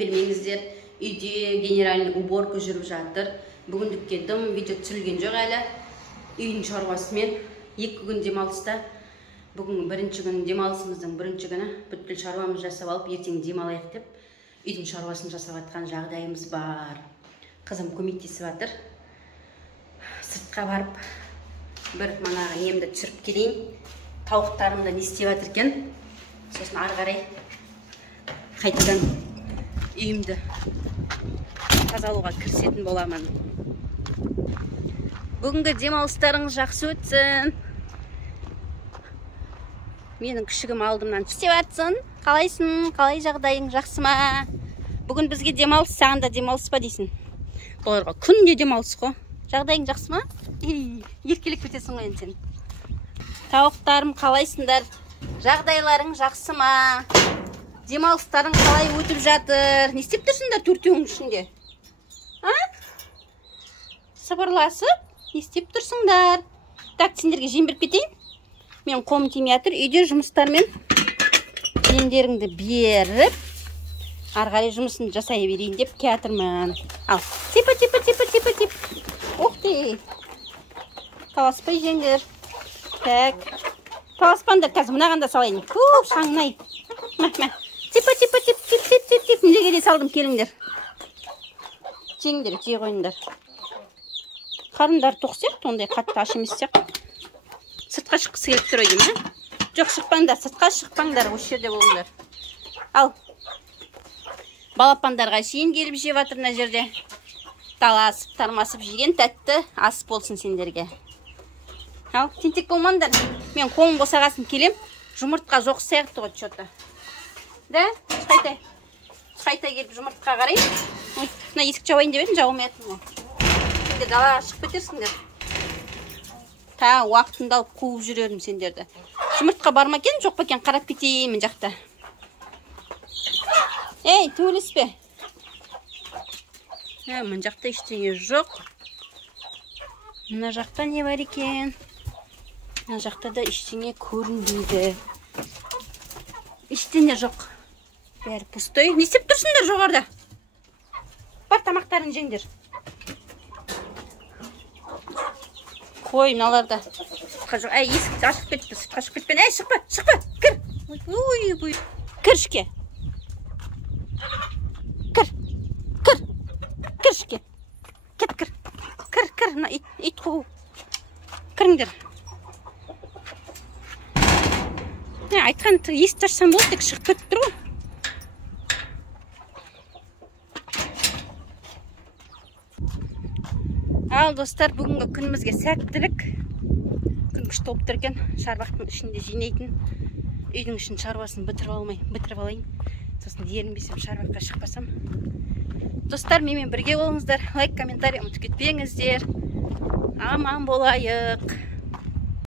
білмеңіздер, үйде генеральный уборка жүріп жатыр. Бүгіндікке дым видео түсірілген жоқ әлі. Үйдің шаруасымен 2 күн демалыста. Бүгін бірінші күн демалысымыздың бірінші күні. Бүткіл шаруамыз жасап алып, ертең демалайық деп үйдің шаруасын жасап жатқан жағдайымыз бар. Қызым көмектесіп жатыр. Сыртқа барып, бір манағы немді түсіріп келейін. Тауықтарымды не істеп жатыр екен. Сосын ары қарай қайтадан үйімді тазалауға кірісетін боламын. Бүгінгі демалыстарыңыз жақсы өтсін. Менің күшігім алдымнан істеп жатсын. Қалайсың? Қалай жағдайың, жақсы ма? Бүгін бізге демалыс, саған да демалыс па дейсің? Оларға күнде демалыс қой. Жағдайың жақсы ма? Еркелік бітесің ғой сен. Тауықтарым, қалайсыңдар? Жағдайларың жақсы ма? Демалыстарың қалай өтіп жатыр? Не істеп тұрсыңдар төртеуің ішінде? Сыбырласып, не істеп тұрсыңдар? Так, сендерге жем беріп кетейін. Мен қолым тимей жатыр. Үйде жұмыстармен жемдеріңді беріп, ары қарай жұмысын жасай берейін деп келатырмын. Ал, типа. Ух ты! Таласпай жеңдер. Так. Таласпаңдар, қазір мынағанда салайын. Көп шаңнай. Типа. Міне келе салдым, келіңдер. Жеңдер, жей қойыңдар. Қарындар тоқ сияқты, ондай қатты аш емес сияқты. Сыртқа шыққысы келіп тұр ойдым, Жоқ, шықпаңдар, сыртқа шықпаңдар, осы жерде болыңдар. Ал, балапандарға шейін келіп жеп жатыр мына жерде. Таласып, тармасып жеген тәтті ас болсын сендерге. Ал, тентек болмаңдар. Мен қолым босағасын келем. Жұмыртқа жоқ сияқты ғой что-то. Да? Қайта келіп жұмыртқа қарай. Ой, мына есік жауайын деп едім, жауылмайтын ғой. Сендер далаға шығып кетерсіңдер. Та, уақытында алып қуып жүрерім сендерді. Жұмыртқа бар ма екен, жоқ па екен, қарап кетейін мен жақта. Ей, төбелеспе. Мен жақта ештеңе жоқ. Мына жақта не бар екен? Мына жақта да ештеңе көрінбейді. Ештеңе жоқ. Бәрі пустой. Не істеп тұрсыңдар жоғарда? Бар, тамақтарын жеңдер. Қой, мыналарда. Әй, есік ашып кетті, сыртқа шығып кетпен. Әй, шықпа, кір. Ой. Кір ішке. Кір ішке. Кір. Ит қу. Кіріңдер. Айтқан есік ашсам болды, тек шығып кетіп тұр ғой. Ал, достар, бүгінгі күнімізге сәттілік. Күн күшті болып тұр екен. Шарбақтың ішінде жинайтын. Үйдің ішін шаруасын бітіріп алайын. Сосын ерінбесем, шарбаққа шықпасам. Достар, менімен бірге болыңыздар. Лайк, комментарий ұмытып кетпеңіздер. Аман болайық.